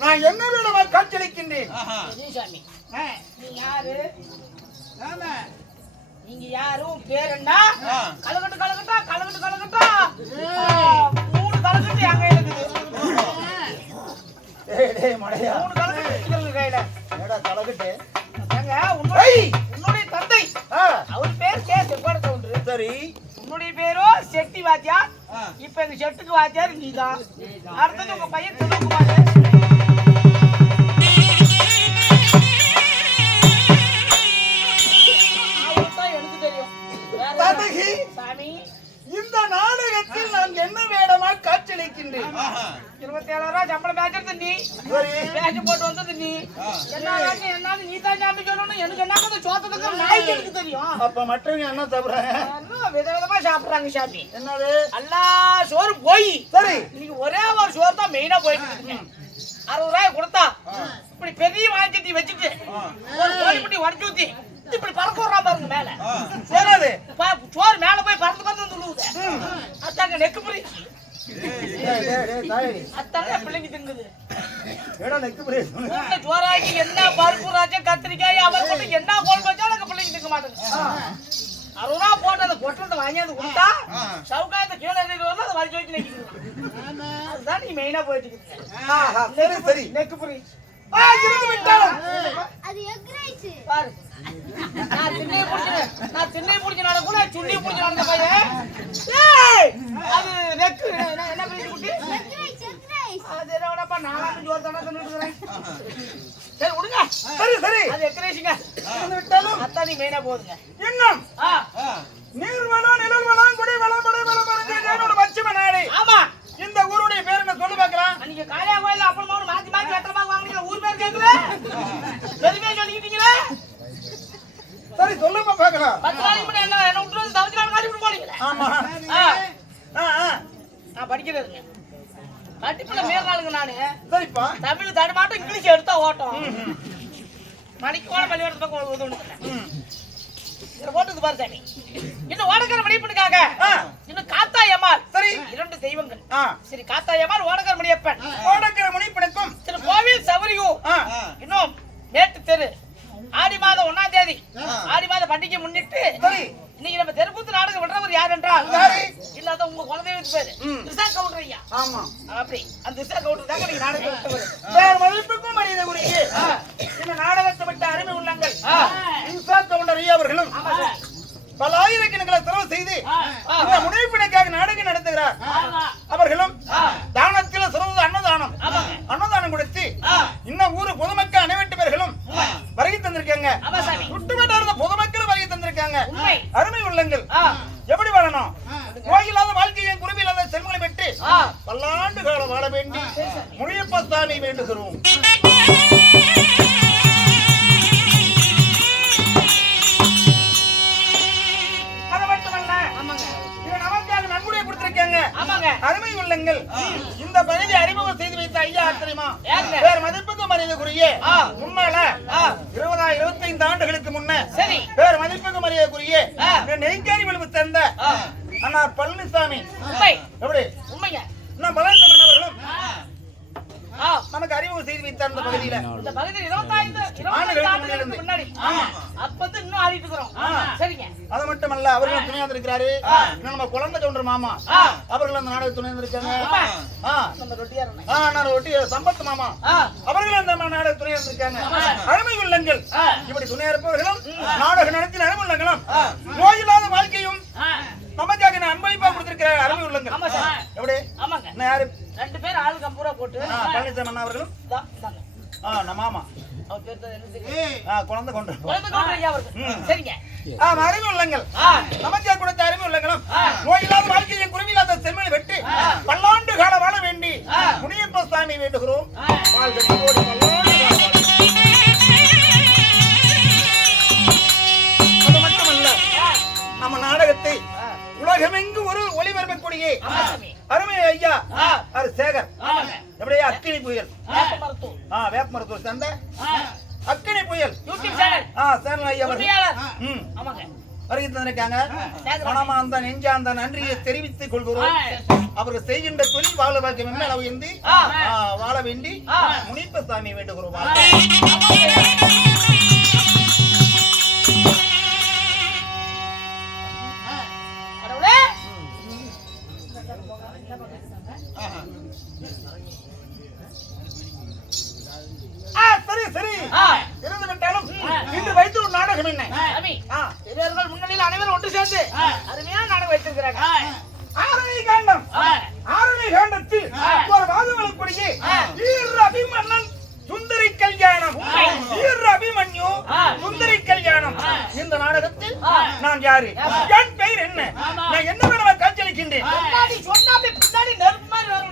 நான் என்ன விடவா காட்சியளிக்கின்றேன். நீங்க யாரும் பேர் என்ன? கலகட்டு கலகட்டா கலகட்டு கலகட்டா 3 கலகட்டு எங்க இருக்குது. டேய் மடையா 3 கலகட்டு வச்சிருங்க கையில. என்னடா கலகட்டு? ஏங்க உன்னுடைய தந்தை அவர் பேர் கே செப்பாட கவுண்டர். சரி உன்னுடைய பேரோ செட்டி வாத்தியார். இப்ப எங்க செட்டுக்கு வாத்தியார் நீதான். அடுத்தது உங்க பையன் திருக்குமார். இந்த நாடகத்தில் நான் என்ன வேடமா காட்சியளிக்கின்றேன். 27,000 சம்பளம் பேசுறது நீ, பேச்சு போட்டு வந்தது நீ. என்ன நீ தான் சாமி சொல்லணும். எனக்கு என்ன சோத்ததுக்கு நாய்க்கு எனக்கு தெரியும். அப்ப மற்றவங்க என்ன சாப்பிடுறாங்க? விதவிதமா சாப்பிடுறாங்க சாமி. என்னது எல்லா சோறு போய் சரி இன்னைக்கு ஒரே ஒரு சோறு தான் மெயினா போயிட்டு இருக்கு. 60 ரூபாய் கொடுத்தா இப்படி பெரிய வாங்கிட்டு வச்சுட்டு ஒரு கோழிப்பட்டி உடச்சு ஊத்தி இப்படி பறக்க விடுறா பாருங்க மேல. சோறு மேல போய் பறந்து பறந்து விழுவுது. அத்தாங்க நெக்கு புரி அத்தாங்க பிள்ளைங்க திங்குது. சோறாக்கி என்ன பருப்பு ராஜா கத்திரிக்காய் அவர் மட்டும் என்ன கோல் வச்சாலும் எங்க பிள்ளைங்க திங்க மாட்டேங்க. 60 ரூபா போட்டு அதை பொட்டத்தை வாங்கியாந்து கொடுத்தா சவுக்காயத்தை கீழே வரல அதை வலிச்சு வச்சு நிற்கிறது. அதுதான் நீ மெயினா போயிட்டு சரி நெக்கு புரி பாரு. நான் திண்ணை புடிச்சனால கூட சுண்ணி புடிச்சு நடந்த பையன். அது நெக்கு என்ன பேசி குட்டி அது என்னப்பா நானும் ஜோர் தானே சொல்லிட்டு. சரி விடுங்க. சரி சரி அது எக்கரேசிங்க அத்தா நீ மெயினா போகுதுங்க. இன்னும் நீர்வளம் நிழல்வளம் குடிவளம் படைவளம் பச்சிம நாடு. ஆமா இந்த ஊருடைய பேர் என்ன சொல்லு பாக்கலாம். அன்னைக்கு காளியா கோயில்ல அப்புறமா மாத்தி மாத்தி எட்டமா வாங்குனீங்க. ஊர் பேர் கேக்குது எதுமே சொல்லிக்கிட்டீங்களே. சரி சொல்லுமா பாக்கலாம். 10 நாளைக்கு முன்னாடி என்ன விட்டுறது தவிர்த்து காட்டி விட்டு போனீங்களே. ஆமா நான் படிக்கிறதுங்க கட்டிப்புல மேற்காளுங்க நானு. சரிப்பா தமிழ் தடுமாட்டம் இங்கிலீஷ் எடுத்தா ஓட்டம். மணிக்கு ஓட பள்ளியோட பக்கம் உதவுன்னு இதை போட்டுக்கு பாரு சாமி. இன்னும் ஓடக்கார மணியப்பனுக்காக இன்னும் காத்தாயம்மாள். சரி 2 தெய்வங்கள். சரி காத்தாயம்மாள் ஓடக்கார மணியப்பன். ஓடக்கார மணியப்பனுக்கும் திரு கோவில் சபரியும் இன்னும் மேட்டு தெரு ஆடி மாதம் 1ஆம் தேதி ஆடி மாத பண்டிகை முன்னிட்டு இன்னைக்கு நம்ம தெருக்கூத்து நாடகம் விடுறவர் யார் என்றால் இல்லாத உங்க குலதெய்வத்து பேரு திசா கவுண்டர் ஐயா. ஆமா அப்படி அந்த திசா கவுண்டர் தாங்க நீங்க நாடகம் விட்டவர். மதிப்புக்கும் மனித குடிக்கு இந்த நாடகத்தை விட்ட அருமை உள்ளங்கள் திசா கவுண்டர் ஐயா அவர்களும் பல ஆயிரக்கணக்கில் செலவு செய்து இந்த முனைப்பினைக்காக நாடகம் நடத்துகிறார். அவர்களும் தானத்தில் சிறந்தது அன்னதானம். அன்னதானம் கொடுத்து இன்னும் ஊரு பொதுமக்கள் அனைவட்டு பேர்களும் வருகை தந்திருக்காங்க. சுட்டுவட்டார்ந்த பொதுமக்களும் வருகை தந்திருக்காங்க. அருமை உள்ளங்கள் எப்படி வாழணும்? கோயிலாத வாழ்க்கையை குருவில்லாத செல்வங்களை பெற்று பல்லாண்டு காலம் வாழ வேண்டி முனியப்ப சாமி வேண்டுகிறோம். அருமை உள்ளங்கள் இந்த பகுதி அறிமுகம் செய்து வைத்த ஐயா தெரியுமா? பேர் மதிப்புக்கு மரியாதைக்குரிய முன்னால 25 ஆண்டுகளுக்கு முன்ன பேர் மதிப்புக்கு மரியாதைக்குரிய நெய்க்காரி விழுப்பு தந்த அண்ணா பழனிசாமி எப்படி உண்மைங்க பழனிசாமி அவர்களும் நமக்கு அறிமுகம் செய்து வைத்தார். இந்த பகுதியில இந்த பகுதியில் 25 ஆண்டுகளுக்கு முன்னாடி அப்பது இன்னும் ஆடிட்டு இருக்கிறோம். சரிங்க. அது மட்டுமல்ல அவர்களும் துணை வந்திருக்கிறாரு. இன்னும் நம்ம குழந்தை கவுண்டர் மாமா அவர்கள் அந்த நாடக துணை வந்திருக்காங்க. ரொட்டி சம்பத் மாமா அவர்களும் அந்த நாடக துணை வந்திருக்காங்க. அருமை உள்ளங்கள் இப்படி துணை இருப்பவர்களும் நாடக நடத்தின அருமை உள்ளங்களும் நோயில்லாத வாழ்க்கையும் நமக்காக அன்பளிப்பா கொடுத்திருக்கிறார். அருமை உள்ளங்கள் எப்படி யாரு 2 பேர் ஆளு கம்பூரா போட்டு பழனிசாமி அண்ணா அவர்களும் நம்ம மாமா அவர் பேர் என்ன குழந்தை கொண்டு சரிங்க. அருமை உள்ளங்கள் நமக்காக கொடுத்த அருமை உள்ளங்களும் நோயில்லாத வாழ்க்கையை குறைவில்லாத செம்மலை வெட்டி பல்லாண்டு கால வாழ வேண்டி முனியப்ப சாமி வேண்டுகிறோம். அது மட்டுமல்ல நம்ம நாடகத்தை உலகமெங்கு ஒரு ஒளிபரப்பக்கூடிய அருமை ஐயா சேகர் எப்படியா அக்கினி புயல் வேப்ப மருத்துவர் சேர்ந்த அக்கினி புயல் சேனல் ஐயா வருகை தந்திருக்காங்க. அந்த நெஞ்சாந்த நன்றியை தெரிவித்துக் கொள்கிறோம். அவர்கள் செய்கின்ற தொழில் வாழ வாழ வேண்டி முனிப்ப சாமி வேண்டுகிறோம். சரி சரி இருந்து விட்டாலும் இன்று வைத்து ஒரு நாடகம் என்ன பெரியவர்கள் முன்னணியில் அனைவரும் ஒன்று சேர்ந்து அருமையான நாடகம் வைத்திருக்கிறாங்க. ஆரணி காண்டத்தில் ஒரு வாதவளக்கூடிய அபிமன்னன் சுந்தரி கல்யாணம் அபிமன்யு சுந்தரி கல்யாணம். இந்த நாடகத்தில் நான் யாரு, என் பெயர் என்ன, நான் என்ன வேணுமா காட்சியளிக்கின்றேன். பின்னாடி நெருப்பு மாதிரி வரும்.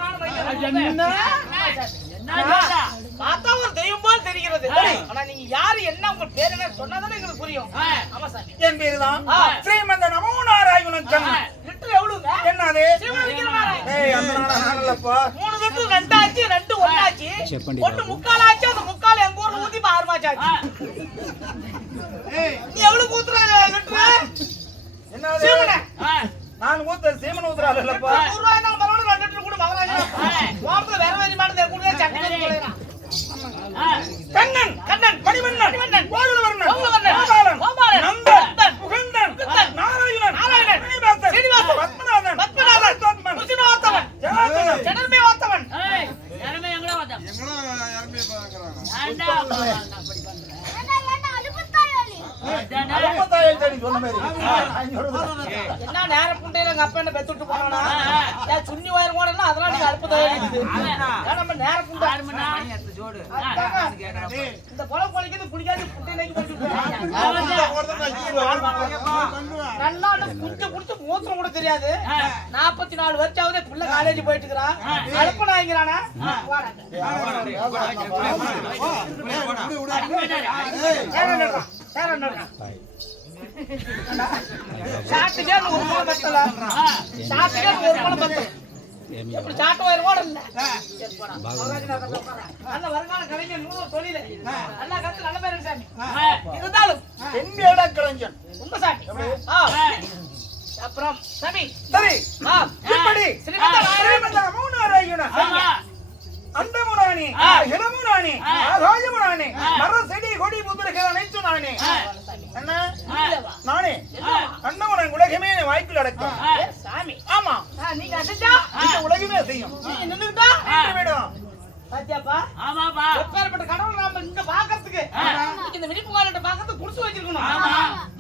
பார்த்தா ஒரு தெய்வம் போல் தெரிகிறது. ஆனா நீங்க யாரு என்ன உங்க பேர் என்ன சொன்னாதானே எங்களுக்கு புரியும். ஆமா சாமி என் பேரு தான் ஸ்ரீமந்த நமோ நாராயணன். லிட்டர் எவ்வளவுங்க? என்னது? ஏய் அந்த நாடகம்லப்பா 3 லிட்டர் 2 ஆச்சு 2 1 ஆச்சு 1 முக்கால் ஆச்சு. அந்த முக்கால் எங்க ஊர்ல ஊத்தி 6 மாசம் ஆச்சு. நீ எவ்வளவு ஊத்துற லிட்டர்? என்னது சீமனை? நான் ஊத்த சீமனை ஊத்துறால இல்லப்பா. 100 ரூபாய் நான் பரவாயில்லை 2 லிட்டர் கூட மகராஜா. வாரத்துல வேற வேற மாட்டதே கூட சக்கரை போறேன். கண்ணன் கண்ணன் மணிவண்ணன் கோகுலவர்ணன் கோபாலன் நந்தன் முகந்தன் நாராயணன் ஸ்ரீனிவாசன் பத்மநாதன் கிருஷ்ணோத்தமன் ஜனர்மேவாத்தவன் யாருமே எங்கடா வாதம் யாருமே பாக்குறாங்க. அலுப்பத்தாயல் தேடி சொன்ன மாதிரி என்ன நேர புண்டையில எங்க அப்பா என்ன பெத்துட்டு போனானா சுண்ணி வயிறு போனா அதெல்லாம் நீங்க அலுப்பத்தாயல் நம்ம நேர புண்டை ஜோடு இந்த பொலம் பொழிக்கிறது குடிக்காது புட்டையிலைக்கு நல்லா குடிச்சு குடிச்சு மூத்திரம் கூட தெரியாது. 44 வருஷம் பிள்ளை காலேஜ் போயிட்டு இருக்கிறான். அலுப்ப நாய்ங்கிறானா சாட்டுக்கே ஒரு மூலம் பத்தல சாட்டுக்கே ஒரு மூலம் பத்தல எப்படி சாட்டு வயிறு கூட இல்ல நல்ல வருங்கால கலைஞர் 100 தொழில நல்லா கத்து நல்ல பேரு சாமி. இருந்தாலும் எங்கேடா கலைஞன் உண்மை சாமி. அப்புறம் சாமி சரி இப்படி ஸ்ரீமந்த நமோ நாராயணன் அண்டமுனானே ஹிரமுனானே ஆகாயமுனானே மர செடி கொடி புதர்கள் அனைத்து நானே என்ன நானே அண்டமுனான் உலகமே வாய்க்குள் அடக்கும் சாமி. ஆமா நீங்க அசைச்சா இந்த உலகமே செய்யும். நீங்க நின்னுட்டா விடும் பாத்தியாப்பா? ஆமாப்பா. எப்பேற்பட்ட கடவுள் நாம இங்க பாக்கிறதுக்கு இந்த விழிப்பு கோயில்கிட்ட பாக்கிறதுக்கு குடிச்சு வச்சிருக்கணும்.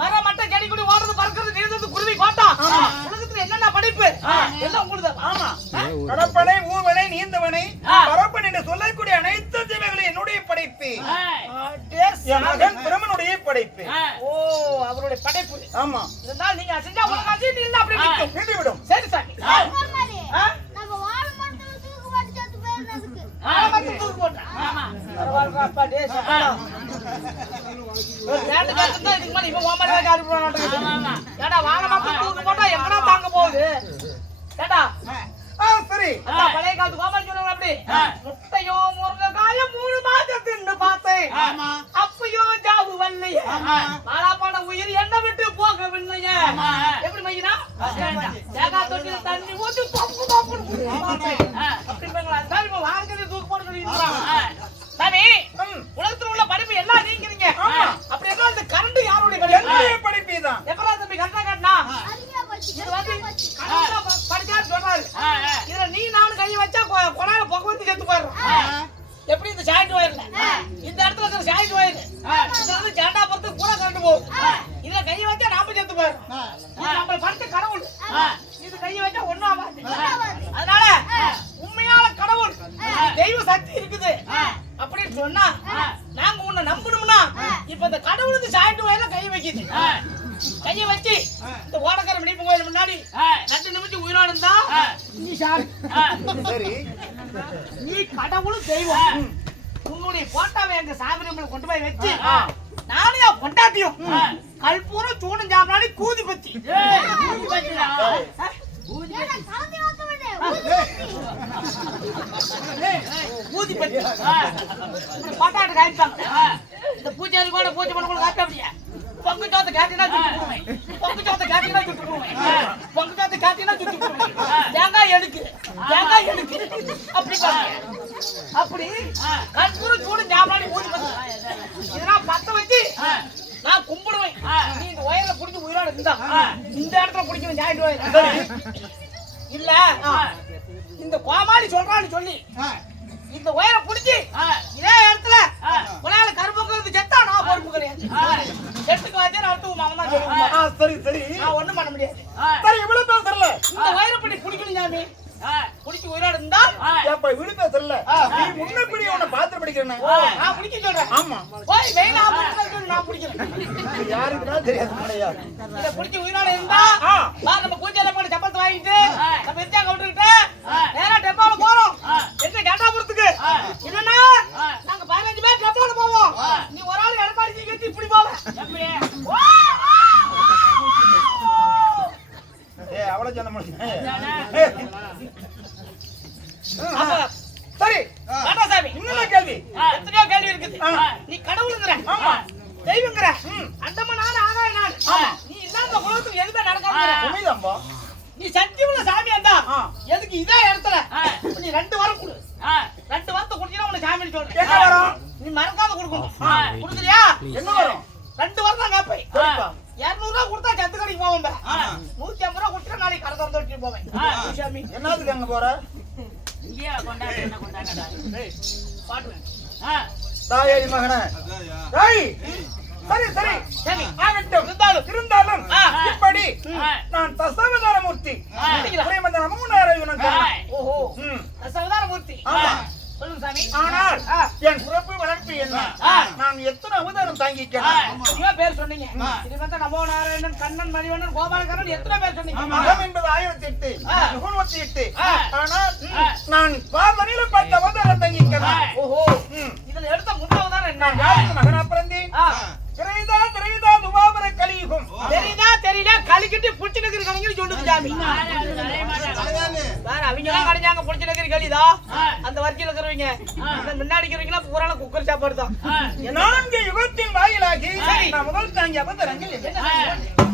மரம் மட்டும் செடி கொடி ஓடுறது பறக்கிறது நீர்ந்து குருவி கோட்டம் உலகத்துல என்னென்ன படைப்பு எல்லாம் உங்களுக்கு ஆமா. கடப்பனை ஊர்வனை நீந்தவனை பரப்பன் என்று சொல்லக்கூடிய அனைத்து ஜீவங்களும் என்னுடைய படைப்பு. என் மகன் பிரமனுடைய படைப்பு. ஓ அவருடைய படைப்பு. ஆமா. இருந்தால் நீங்க செஞ்சா உங்களுக்கு அசீட்டு இல்ல அப்படி நின்றுவிடும். சரி சாமி. சரி பழைய காலத்து கோமாளி சொல்லுவாங்க அப்படி முட்டையோ முருங்கைக்காய 3 மாதம் தின்னு பார்த்தேன் அப்பயோ ஜாவு வரலையே பாலாப்பான உயிர் என்ன விட்டு போகவில்லையே எப்படி மையினா தேங்காய் தொட்டில தண்ணி ஊத்தி தப்பு தப்பு அப்படி வாழ்க்கை தூக்கு போட்டு சாமி உலகத்துல உள்ள படிப்பு எல்லாம் நீங்கிறீங்க அப்படி என்ன இந்த கரண்ட் யாருடைய படிப்பு தான் எப்பரா தம்பி கரெக்டா காட்டினா இது வந்து கரெக்டா படிச்சாரு சொல்றாரு இதுல நீ நானும் கை வச்சா கொடால புகை வந்து செத்து போயிடுறோம் எப்படி இந்த சாயிண்ட் வயர்ல இந்த இடத்துல இருக்கிற சாயிண்ட் வயர் இது வந்து ஜெண்டா பொறுத்து கூட கண்டு போகும் இதுல கையை வச்சா நாம செத்து போயிடும் இது நம்மள படுத்த கடவுள் இது கையை வச்சா ஒண்ணும் ஆகாது அதனால உண்மையான கடவுள் தெய்வ சக்தி இருக்குது அப்படின்னு சொன்னா நாங்க உன்னை நம்பணும்னா இப்ப இந்த கடவுள் இந்த சாயிண்ட் வயர்ல கை வைக்குது கையை வச்சு இந்த ஓடக்கார விழிப்பு கோயில் முன்னாடி 2 நிமிஷம் உயிரோடு இருந்தா நீ சரி நீ கடவுளும் தெய்வம் உன்னுடைய போட்டாவை எங்க சாமி ரூம்ல கொண்டு போய் வச்சு நானே பொண்டாட்டியும் கல்பூரம் சூடும் சாப்பிடாடி கூதி பத்தி ஊதி பத்தி போட்டாட்டு காய்ப்பாங்க இந்த பூஜாரி கூட பூஜை பண்ண கூட காட்ட அப்படியா பொங்கு சோத்த காட்டினா சுட்டு போடுவேன் பொங்கு சோத்த காட்டினா சுட்டு போடுவேன் பொங்கு சோத்த காட்டினா சுட்டு போடுவேன் தேங்காய் எடுக்கு அப்படி அப்படி கற்பூரம் சூடு ஜாமாடி ஊதி இதெல்லாம் பத்த வச்சு நான் கும்பிடுவேன் நீ இந்த வயல்ல புடிச்சு உயிரோட இருந்தா இந்த இடத்துல புடிக்கணும் ஜாயிண்ட் வயல் இல்ல இந்த கோமாளி சொல்றான்னு சொல்லி இந்த வயலை புடிச்சு இதே இடத்துல உலக கருப்புங்கிறது செத்தா நான் பொறுப்பு கிடையாது செத்துக்கு வாத்தியா நான் மாமா தான் சொல்லுவேன் சரி சரி நான் ஒண்ணும் பண்ண முடியாது சரி இவ்வளவு பேசல இந்த வயலை பண்ணி குடிக்கணும் சாமி குடிச்சு உயிரோட இருந்தா ஏப்பா விடு பேசல நீ முன்ன பிடி உன்னை பாத்து படிக்கிறேன் நான் குடிக்க சொல்றேன் ஆமா போய் வெயில ஆபத்துல நான் குடிக்கிறேன் யாருக்கு தான் தெரியாது கிடையாது இத குடிச்சு உயிரோட இருந்தா வா நம்ம பூஜையில போய் சப்பத்து வாங்கிட்டு நம்ம எச்சா கவுட்டுக்கிட்டு நேரா டெப்பால போறோம் என்ன கேட்டாபுரத்துக்கு இல்லன்னா நாங்க 15 பேர் டெப்பால போவோம் நீ ஒரு ஆள் எடப்பாடி கட்டி இப்படி போவ அவ்வளவு சொன்ன முடியும் சரி சாமி இன்னும் கேள்வி எத்தனையோ கேள்வி இருக்குது நீ கடவுளுங்கிற தெய்வங்கிற அந்தம நாடு ஆகாய நாடு நீ இல்லாத உலகத்துக்கு எதுவுமே நடக்காது நீ சக்தி உள்ள சாமி இருந்தா எதுக்கு இதே இடத்துல நீ 2 வாரம் கொடு 2 வாரத்தை குடிச்சா உனக்கு சாமி சொல்றேன் என்ன வரும் நீ மறக்காம கொடுக்கணும் கொடுக்குறியா என்ன வரும் 2 வாரம் தான் காப்பை 200 ரூபாய் கொடுத்தா சத்து கடைக்கு போவேன் 150 ரூபாய் கொடுத்தா நாளைக்கு கடை திறந்து வச்சுட்டு போவேன் சாமி என்னதுக்கு அங்க போற இங்கேயா கொண்டாடு என்ன கொண்டாடா பாட்டு தாயி மகனே டேய் சரி சரி சரி ஆகட்டும் இருந்தாலும் இப்படி நான் தசாவதார மூர்த்தி பிரேமத நமூனார யுனக ஓஹோ தசாவதார மூர்த்தி சொல்லுங்க சாமி ஆனால் என் பிறப்பு வளர்ப்பு என்ன நான் எத்தனை அவதாரம் தாங்கிக்கிறேன் எத்தனை பேர் சொன்னீங்க ஸ்ரீமந்த நமோ நாராயணன் கண்ணன் மணிவண்ணன் கோபாலகரன் எத்தனை பேர் சொன்னீங்க மகம் என்பது 1008 98 ஆனால் நான் பார்வனில 10 அவதாரம் தாங்கிக்கிறேன் ஓஹோ இதுல எடுத்த முதல் அவதாரம் என்ன யாருக்கு மகனா பிறந்தேன் திரைதா துவாபர கலியுகம் தெரியல கலிக்கிட்டு புடிச்சு நகர் கணக்கு சொல்லுது சாமி வேற அவங்க எல்லாம் கடைஞ்சாங்க புடிச்சு நகர் கலிதா அந்த வரிசையில இருக்கிறவங்க அந்த முன்னாடி இருக்கிறவங்க பூரான குக்கர் சாப்பாடு தான் 4 யுகத்தின் வாயிலாகி நான் முதல் தாங்கி அவதாரங்கள் என்ன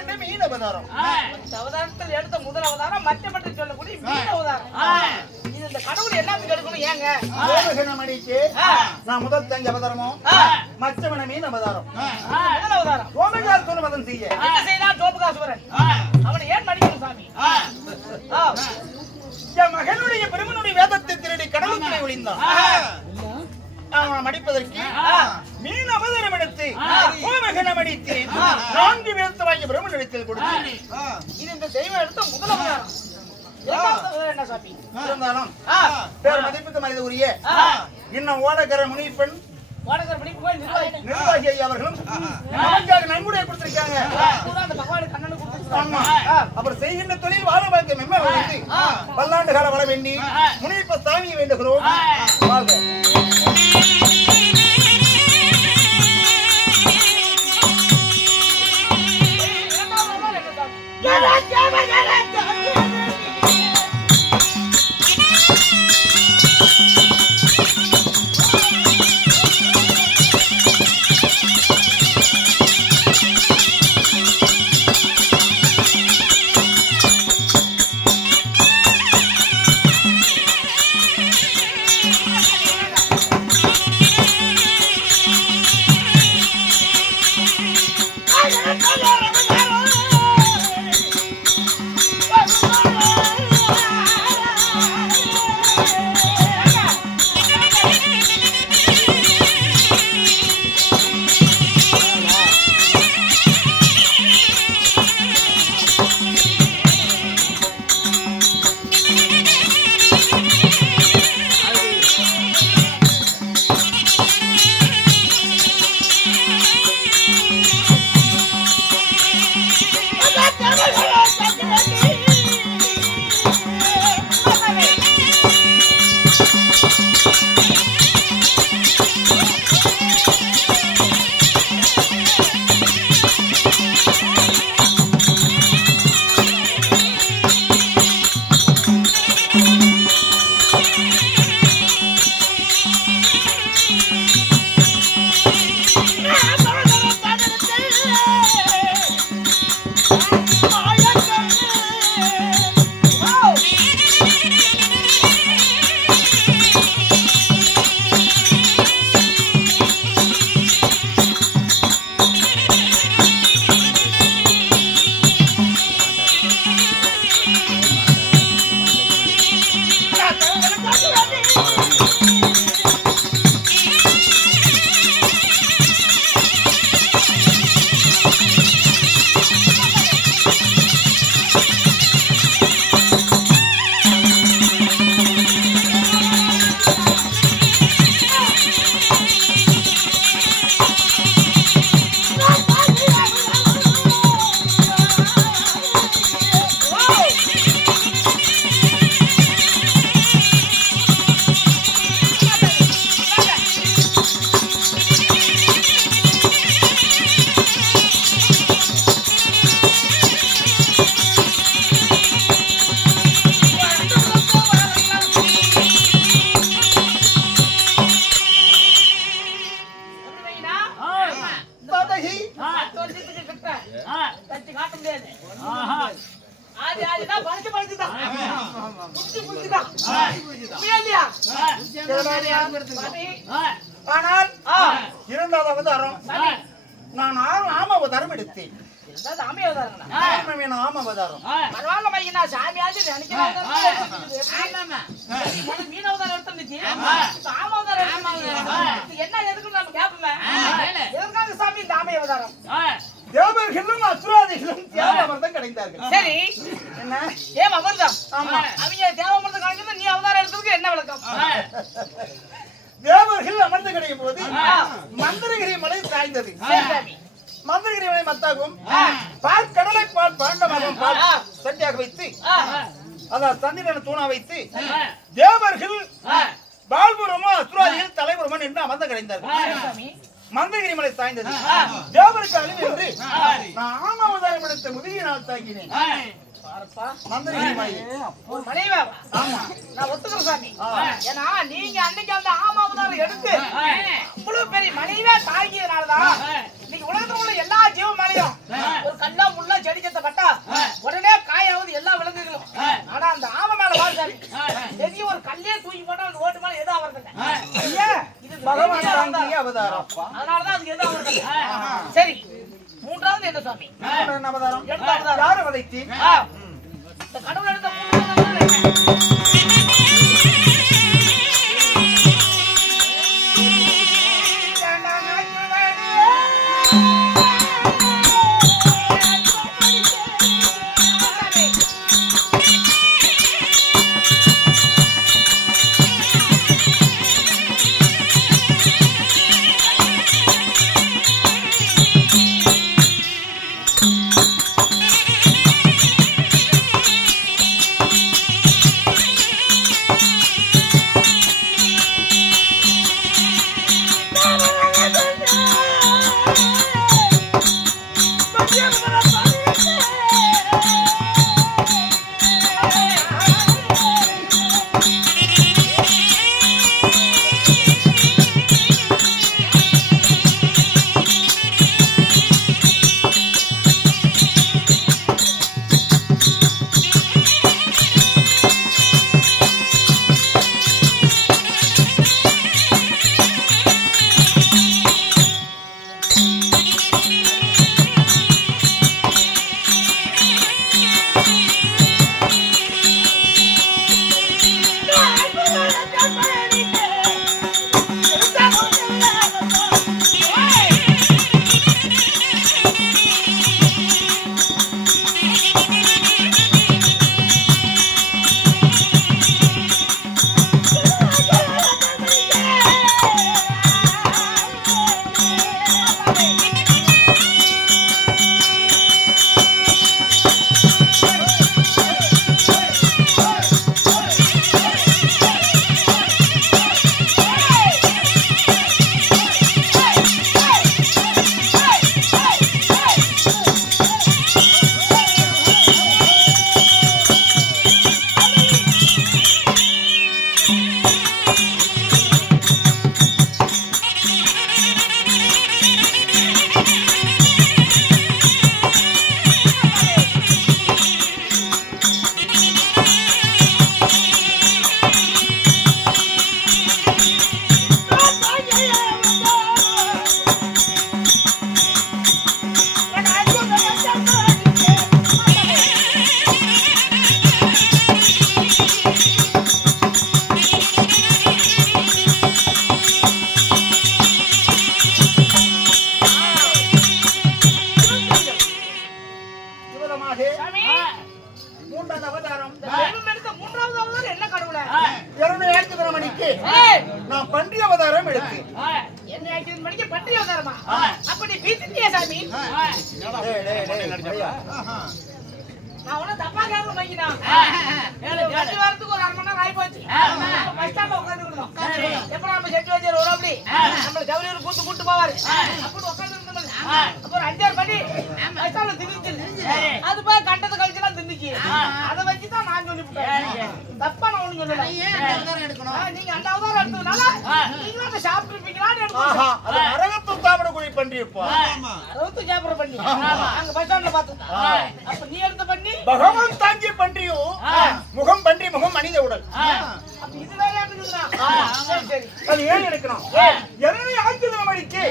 என்று மீன் அவதாரம். இந்த அவதாரத்தில் எடுத்த முதல் அவதாரம் மற்றமற்ற சொல்லக்கூடிய மீன் அவதாரம். இது இந்த கடவுள் எல்லாத்துக்கும் எடுக்கணும் ஏங்க? சோமகனமணிக்கு நான் முதல் தங்கி அவதாரமோ மச்சவன மீன் அவதாரம். முதல் அவதாரம் சோமகாசுரன் வதம் செய்ய என்ன செய்தான் சோமகாசுரன்? அவனை ஏன் மடிக்கணும் சாமி? என் மகனுடைய பெருமனுடைய வேதத்தை திருடி கடவுளுக்குள்ளே ஒளிந்தான். அவன் மடிப்பதற்கு மீன் அவதாரம் எடுத்து சோமகனம் அடித்து 4 வேதத்தை வாங்கி பிரம்மனிடத்தில் கொடுத்தேன். இது இந்த தெய்வம் எடுத்த முதல் அவதாரம். என்ன சாமி இருந்தாலும் பேர் மதிப்புக்கு மரியாதை உரிய இன்னும் ஓடகர முனிப்பெண் வாடகர் படி போய் நிர்வாகி ஐயா அவர்களும் நமக்காக நன்கொடை கொடுத்திருக்காங்க. அந்த பகவானுக்கு கண்ணனுக்கு கொடுத்துருக்காங்க. ஆமா. அப்புறம் செய்கின்ற தொழில் வாழ பார்க்க மெம்ம வந்து பல்லாண்டு கால வர வேண்டி முனிப்ப சாமியை வேண்டுகிறோம். வாழ்க. ஆனால் இரண்டாவது அவதாரம் நான் ஆம அவதாரம் எடுத்தேன். சாமி அவதாரங்களா? ஆம அவதாரம். பரவாயில்ல மையனா, சாமியாச்சு நினைக்கிறேன். மீன் அவதாரம் எடுத்துருந்துச்சு, ஆம அவதாரம் என்ன எதுக்குன்னு நம்ம கேட்போமே. எதற்காக சாமி இந்த ஆமை அவதாரம்? தேவர்களும் அசுராதிகளும் தேவாமிர்தம் கிடைத்தார்கள். சரி, என்ன தேவாமிர்தம்? ஆமா. அவங்க தேவாமிர்தம் கிடைக்கிறது, நீ அவதாரம் எடுத்ததுக்கு என்ன விளக்கம்? தேவர்கள் அமர்ந்து கிடைக்கும் போது மந்திரகிரி மலை சாய்ந்தது. மந்திரகிரி மலை மத்தாகும் பால் கடலை பால் பாண்டமாகவும் பால் சட்டியாக வைத்து அதான் சந்திரன தூணா வைத்து தேவர்கள் பால்புரமோ அசுராதிகள் தலைபுரமோ என்று அமர்ந்து கிடைந்தார்கள். மந்திரகிரி மலை சாய்ந்தது. தேவருக்கு அழிவு என்று நான் ஆமாவதாரம் எடுத்த முதிய நாள் தாங்கினேன். மந்திரகிரி மலை ஒரு மலைவா? ஆமா, நான் ஒத்துக்கிறேன் சாமி. ஏன்னா நீங்க அன்னைக்கு அந்த ஆமாவதாரம் எடுத்து இவ்வளவு பெரிய மலைவா தாங்கியதுனாலதான் இன்னைக்கு உலகத்துல உள்ள எல்லா ஜீவமாலையும் ஒரு கல்லா முள்ளா செடிக்கத்தை பட்டா உடனே காயாவது எல்லா விலங்குகளும். ஆனா அந்த ஆமை மேல வாழ்ந்தாரு பெரிய ஒரு கல்லே தூக்கி போட்டா அந்த ஓட்டு மேல எதுவும் ஆவறதில்ல. இது பகவான் தாங்கிய அவதாரம். அதனாலதான் அதுக்கு எதுவும் ஆவறதில்ல. சரி, மூன்றாவது என்ன சுவாமி? மூன்றாவது அவதாரம். எடுத்த அவதாரம். யாரு வதைத்தீர்? இந்த கடவுள் எடுத்த மூன்றாவது அவதாரம் என்ன? நான் பன்றி அவதாரம் எடுத்தேன். என்ன ஆக்சிடென்ட் பண்ணிக்க பன்றி அவதாரமா? அப்ப நீ பீத்திட்டியா சாமி? நான் உன தப்பா கேட்க மாட்டேனா? ரெண்டு வாரத்துக்கு ஒரு 1/2 மணி நேரம் ஆயி போச்சு. பஸ் ஸ்டாண்ட்ல உட்கார்ந்துட்டோம். எப்ப நம்ம செட் வச்சர் ஒரு அப்படி நம்மள ஜவுளியூர் கூட்டு போவாரு. அப்படி உட்கார்ந்து இருந்தோம். அப்ப ஒரு 5-6 மணி பஸ் ஸ்டாண்ட்ல திரிஞ்சிருச்சு. அது போய் கண்டத கழிச்சலாம் தின்னுச்சு. அத வச்சு தான் நான் சொல்லிட்டேன். தப்பா நான் ஒண்ணும் சொல்லல. நீங்க அந்த அவதாரம் எடுத்ததுனால நீங்க அந்த சாப்பிட்டுப்பீங்களான்னு எடுத்து அது அரகத்து சாப்பிடக்கூடிய பன்றி இப்போ. அரகத்து சாப்பிடுற பன்றி. அங்க பஸ் ஸ்டாண்ட்ல பார்த்தோம். அப்ப நீ எடுத்த பன்றி பகவான் தாங்கிய பன்றியும் முகம் பன்றி முகம் மனித உடல். அப்ப இது வேற இருக்குதுடா. சரி சரி. அது ஏன் எடுக்கணும்? எரனை ஆக்கிதம் அடிச்சு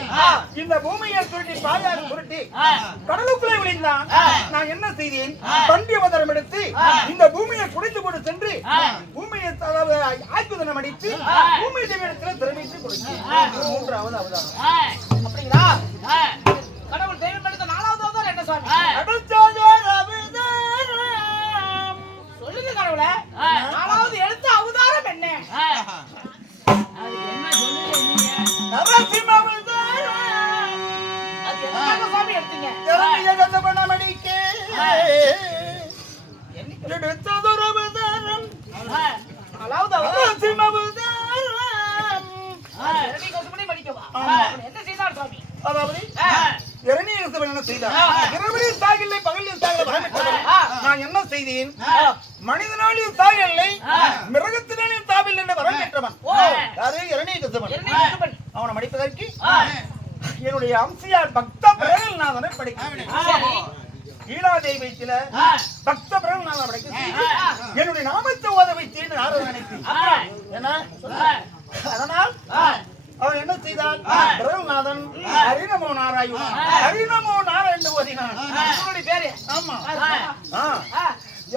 இந்த பூமியை சுருட்டி பாயாறு சுருட்டி கடலுக்குள்ளே விழுந்தான். நான் என்ன செய்தேன்? பன்றி அவதாரம் எடுத்து இந்த பூமியை குடித்து கொண்டு சென்று பூமியை ஆக்கிதம் அடித்து பூமி தேவியிடத்தில் திறமைத்து கொடுத்தேன். மூன்றாவது அவதாரம். அப்படிங்களா? கடவுள் தெய்வம் எடுத்த 4வது அவதாரம் என்ன சுவாமி? சொல்லுங்க கடவுளே. 4வது எடுத்த அவதாரம் என்ன? நரசிம்ம அவதாரம். அது என்ன சுவாமி எடுத்தீங்க? எடுத்ததொரு அவதாரம். 4வது அவதாரம் நரசிம்ம அவதாரம். இரண்டையும் கசுமணி மடிக்கவா? என்ன செய்தார் சுவாமி? அதாவது இரணியகசபன் என்ன செய்தார்? இரவிலும் சாகில்லை பகலிலும் சாகலை வரமிட்டவன். நான் என்ன செய்தேன்? மனிதனாலும் சாகில்லை மிருகத்தினாலும் சாவில்லை என்று வரம் பெற்றவன். யாரு? இரணியகசபன். அவனை மடிப்பதற்கு என்னுடைய அம்சியார் பக்த பிரகல்நாதனை படைக்கிறேன். சரி. ஈழாதேவி வைத்தில பக்த பிரகல்நாதனை படைக்கிறேன். என்னுடைய நாமத்தை ஓத வைத்தேன் நாரதன் நினைத்தேன். என்ன அதனால் அவன் என்ன செய்தான்? பிரகல்நாதன் ஹரிநமோ நாராயண ஹரிநமோ நாராயண ஓதினான். உங்களுடைய பேரு? ஆமா.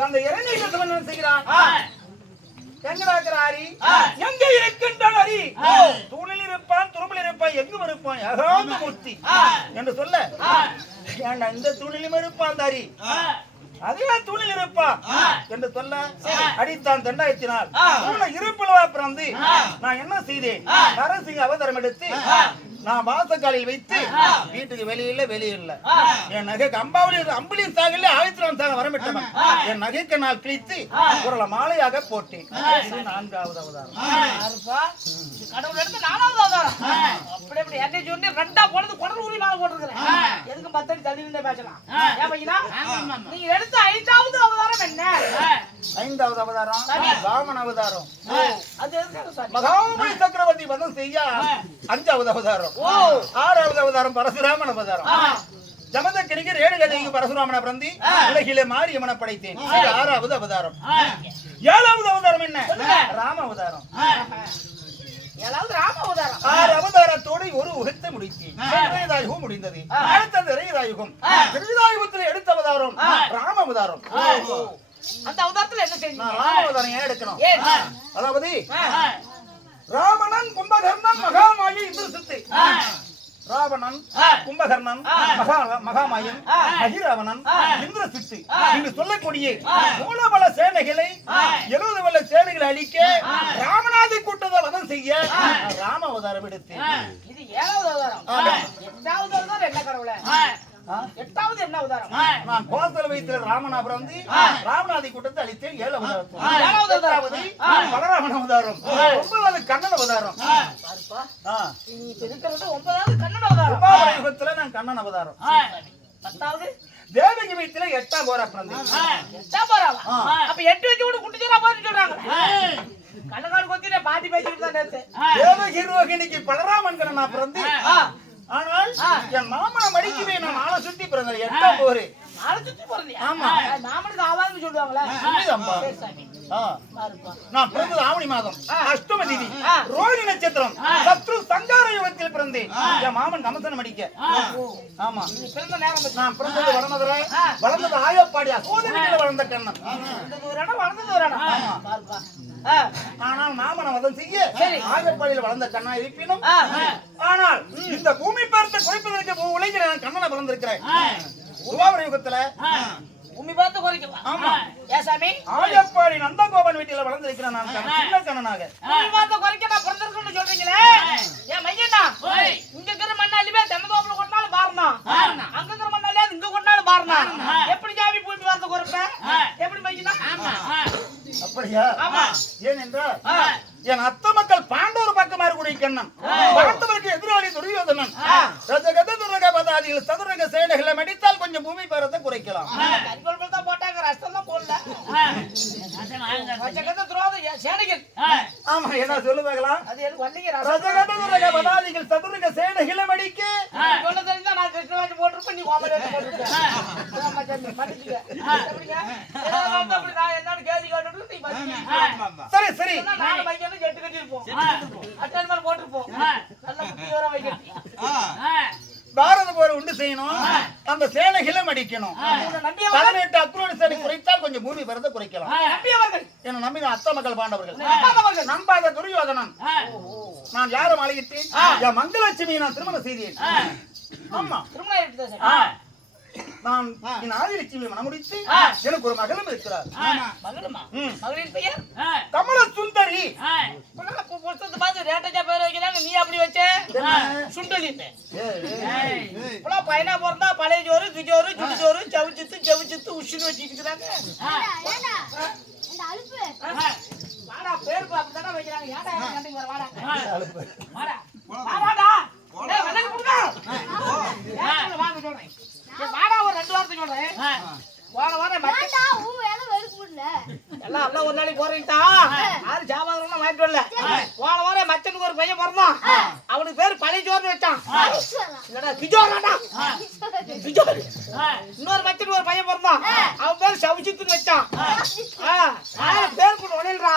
அந்த இறைநீலத்தவன் என்ன செய்கிறான்? எங்கடா இருக்கிறாரி? எங்க இருக்கின்றான் ஹரி? தூணில் இருப்பான், துரும்பில் இருப்பான், எங்கும் இருப்பான், ஏகாந்த மூர்த்தி என்று சொல்ல, ஏண்டா இந்த தூணிலும் இருப்பான் அந்த ஹரி, அதே தூணில் இருப்பான் என்று சொல்ல, அடித்தான் தண்டாயத்தினால் இருப்பிலவா பிறந்து நான் என்ன செய்தேன்? நரசிங்க அவதாரம் எடுத்து நான் வாசக்காலில் வைத்து வீட்டுக்கு வெளியில வெளியில என் நகைக்கு அம்புலி சாகல ஆயிரத்தி சாக வரமிட்டவன் என் நகைக்கு நான் கிழித்து ஒரு மாலையாக போட்டேன். இது 4வது அவதாரம். கடவுள் எடுத்து 4வது அவதாரம். அப்படி அப்படி என்ன சொல்லி 2ஆ போனது குடல் ஊறி மாலை போட்டுருக்கேன். எதுக்கு 10 அடி தள்ளி நின்று பேசலாம்? ஏன் பையனா நீங்க எடுத்த 5வது அவதாரம் என்ன? 5வது அவதாரம் ராமன் அவதாரம். அது எதுக்கு சார்? மகாபலி சக்கரவர்த்தி வதம் செய்ய 5வது அவதாரம். 6வது அவதாரம் பரசுராமன் அவதாரம். ஜமதக்கிரிக்கு ரேணுகதேவிக்கு பரசுராமனை பிறந்தி உலகிலே மாரியம்மனை படைத்தேன். 6வது அவதாரம். 7வது அவதாரம் என்ன? ராம அவதாரம். 7வது ராம அவதாரம். 6 அவதாரத்தோடு ஒரு உகத்தை முடித்தேன். திரேதாயுகம் முடிந்தது. அடுத்த திரேதாயுகம். திரேதாயுகத்தில் எடுத்த அவதாரம் ராம அவதாரம். அந்த அவதாரத்துல என்ன செஞ்சீங்க? ராம அவதாரம் ஏன் எடுக்கணும்? அதாவது ராவணன் கும்பகர்ணன் மகாமாயி இந்திரசித்து. ராவணன் கும்பகர்ணன் மகாமாயன் மகிராவணன் இந்திரசித்து என்று சொல்லக்கூடிய மூலபல சேனைகளை 70 வல்ல சேனைகளை அழிக்க ராமநாதி கூட்டத்தை வதம் செய்ய ராம அவதாரம் எடுத்தேன். இது 7வது அவதாரம். 8வது அவதாரம் என்ன கடவுளே? 8வது என்ன அவதாரம்? நான் கோசல வைத்திர ராமநாபுரம் வந்து ராமநாதி கூட்டத்தை அழித்தேன். 7வது பலராமன் அவதாரம். 9வது கண்ணன் அவதாரம். நீ இருக்கிறது 9வது கண்ணன் அவதாரம். யுகத்துல நான் கண்ணன் அவதாரம். 10வது தேவகி வைத்தில 8ஆம் கோரா பிறந்தேன். 8ஆம் கோராவா? அப்ப 8 வச்சு கூட குட்டிச்சரா போன்னு சொல்றாங்க. கண்ணகாடு கொத்தினே பாதி பேசிட்டு தான் நேத்து. தேவகி ரோகிணிக்கு பலராமன் கண்ணனா பிறந்து ஆனால் என் மாமா மடிக்குவே நான் 4 சுத்தி பிறந்தேன். 8ஆம் கோரு 4 சுத்தி பிறந்தியா? ஆமா. மாமனுக்கு ஆவாதுன்னு சொல்லுவாங்களே. சரி சாமி. நான் பிறந்தது ஆவணி மாதம் அஷ்டம திதி ரோஹிணி நட்சத்திரம் சத்ரு சங்கார யுகத்தில் பிறந்தேன். என் மாமன் கமசன மடிக்க. ஆமா. பிறந்த நேரம் நான் பிறந்தது வடமதுரை, வளர்ந்தது ஆயப்பாடி அசோதனையில வளர்ந்த கண்ணன். வளர்ந்தது ஒரு இடம். ஆனால் மாமனை வதம் செய்ய ஆயப்பாடியில் வளர்ந்த கண்ணா இருப்பினும் ஆனால் இந்த பூமி பார்த்து குறைப்பதற்கு உலகில் நான் கண்ணனை பிறந்திருக்கிறேன். உபாவர யுகத்துல பூமி பார்த்து குறைக்கலாம். ஆமா. ஏன் சாமி? ஆயப்பாடி நந்தகோபன் வீட்டில வளர்ந்திருக்கிறேன் நான் சின்ன கண்ணனாக. பூமி பார்த்து குறைக்க நான் பிறந்திருக்கேன்னு சொல்றீங்களே? ஏன் மையண்ணா இங்க இருக்கிற மண்ணாலிவே தென்னதோப்புல கொண்டாலும் பாருனா, அங்க இருக்கிற மண்ணாலே இங்க கொண்டாலும் பாருனா, எப்படி சாமி பூமி பார்த்து குறைப்பேன்? எப்படி மையண்ணா? அப்படியா? ஏனென்றால் என் அத்த மக்கள் பாண்டவர் பக்கமா இருக்கக்கூடிய கண்ணன் பார்த்தவருக்கு எதிராளி துரியோதனன் ரஜகத துரக பதாதிகள் சதுரக சேனைகளை மடித்தால் கொஞ்சம் பூமி பாரத்தை குறைக்கலாம். கரிகோல் தான் போட்டாங்க, ரசம் தான் போடல. ரஜகத துரோக சேனைகள். ஆமா, என்ன சொல்லுவாங்களா? அது எனக்கு வள்ளிங்க ரசம். ரஜகத துரக பதாதிகள் சதுரக சேனைகளை மடிக்க சொல்ல தெரிஞ்சா நான் கிருஷ்ணராஜ் போட்டிருப்பேன், நீ கோமலை போட்டுருக்க. அப்படி நான் என்னன்னு கேள்வி கேட்டு நீ பதில். சரி சரி. நாலு பையன் 8 கட்டி இருப்போம். அட்டல் மேல போட்டுருப்போம். நல்ல புத்தி வர வைக்கட்டி. பாரத போர் உண்டு செய்யணும், அந்த சேனைகளை மடிக்கணும். 18 அக்ரோடி சேனை குறைத்தால் கொஞ்சம் பூமி பரத்தை குறைக்கலாம். நம்பியவர்கள் என்ன நம்பி அத்த மக்கள் பாண்டவர்கள் நம்பாத துரியோதனன் நான் யாரும் அழகிட்டேன். என் மங்களலட்சுமியை நான் திருமணம் செய்தேன். ஆமா, திருமணம் நான் என் ஆதிலட்சுமியை மனமுடித்து எனக்கு ஒரு மகளும் இருக்கிறார். மகளுமா? மகளின் பெயர் கமல சுந்தரி. பார்த்து ரேட்டா பேர் வைக்கிறாங்க, நீ அப்படி வச்ச சுண்டலி பையனா பிறந்தா பழைய சோறு துஜோறு சுடுசோறு செவிச்சித்து உஷுன்னு வச்சுட்டு இருக்கிறாங்க. வாடா பேர் அப்படித்தானே வைக்கிறாங்க. ஏடா கண்டிங்க வாடா வாடா வாடா வாங்க சொல்றேன். வாடா ஒரு 2 வாரத்தை சொல்றேன். வாட வாட எல்லாம் எல்லாம் ஒரு நாளைக்கு போறீங்கட்டா யாரு ஜாபாதம் வாங்கிட்டு வரல போன வாரம் மச்சனுக்கு ஒரு பையன் பிறந்தான் அவனுக்கு பேரு பழைய சோறுன்னு வச்சான் இல்லடா கிஜோராடா கிஜோர் இன்னொரு மச்சனுக்கு ஒரு பையன் பிறந்தான் அவன் பேரு சவுச்சித்துன்னு வச்சான் பேர் கூட ஒளில்றா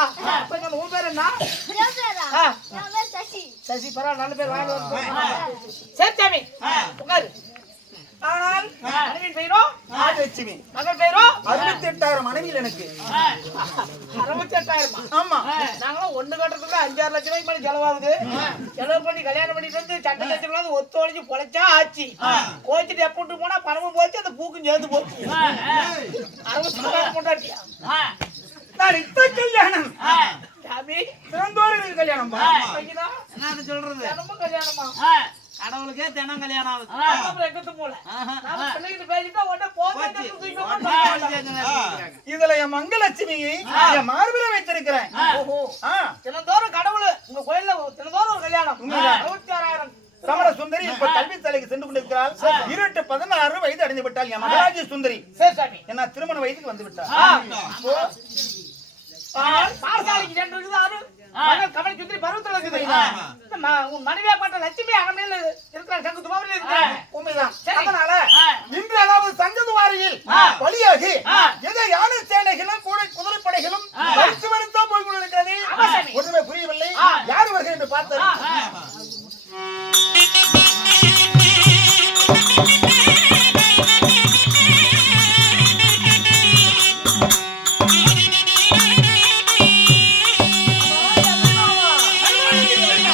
உன் பேர் என்ன சசி பரவாயில்ல நல்ல பேர் வாங்கி வரும் சரி சாமி உட்காரு ஆனால் மனைவியின் பெயரோ ராஜலட்சுமி மகள் பெயரோ 68,000 மனைவியில் எனக்கு 68,000 ஆமா நாங்களும் ஒண்ணு கட்டுறதுக்கு 5-6 லட்சம் ரூபாய்க்கு மேல செலவாகுது செலவு பண்ணி கல்யாணம் பண்ணிட்டு வந்து சண்டை லட்சம் ஒத்து ஒழிஞ்சு பொழைச்சா ஆச்சு கோச்சிட்டு எப்பட்டு போனா பணமும் போச்சு அந்த பூக்கும் சேர்ந்து போச்சு 60,000 கொண்டாட்டியா நான் இத்த கல்யாணம் சாமி திறந்தோரில் கல்யாணம் என்ன சொல்றது தினமும் கல்யாணமா கடவுளுக்கே தினம் கல்யாணம் ஆகுது அப்புறம் எங்கத்து போல நாம பிள்ளைகிட்ட பேசிட்டா உடனே போங்க இதுல என் மங்கலட்சுமியை என் மார்பில வைத்திருக்கிறேன் ஓஹோ தினந்தோறும் கடவுள் உங்க கோயில்ல தினந்தோறும் ஒரு கல்யாணம் 66,000 சமர சுந்தரி இப்ப கல்வி தலைக்கு சென்று கொண்டிருக்கிறாள் 16 வயது அடைந்து விட்டாள் என் மகராஜி சுந்தரி சரி சாமி என்ன திருமண வயதுக்கு வந்து விட்டாள் பாரசாலைக்கு சென்று இருக்குது மகள் கமலி சுந்தரி பருவத்தில் இருக்குது உன் மனைவியா பட்ட லட்சுமி அரண்மையில் இருக்கிற சங்கு துவாரில் இருக்கிறாங்க உண்மைதான் அதனால இன்று அதாவது சங்கதுவாரியில் வழியாகி எதை யானை சேனைகளும் கூட குதிரைப்படைகளும் வரிசை வரிசா போய் கொண்டிருக்கிறது ஒன்றுமே புரியவில்லை யார் வருகிறது என்று பார்த்தேன்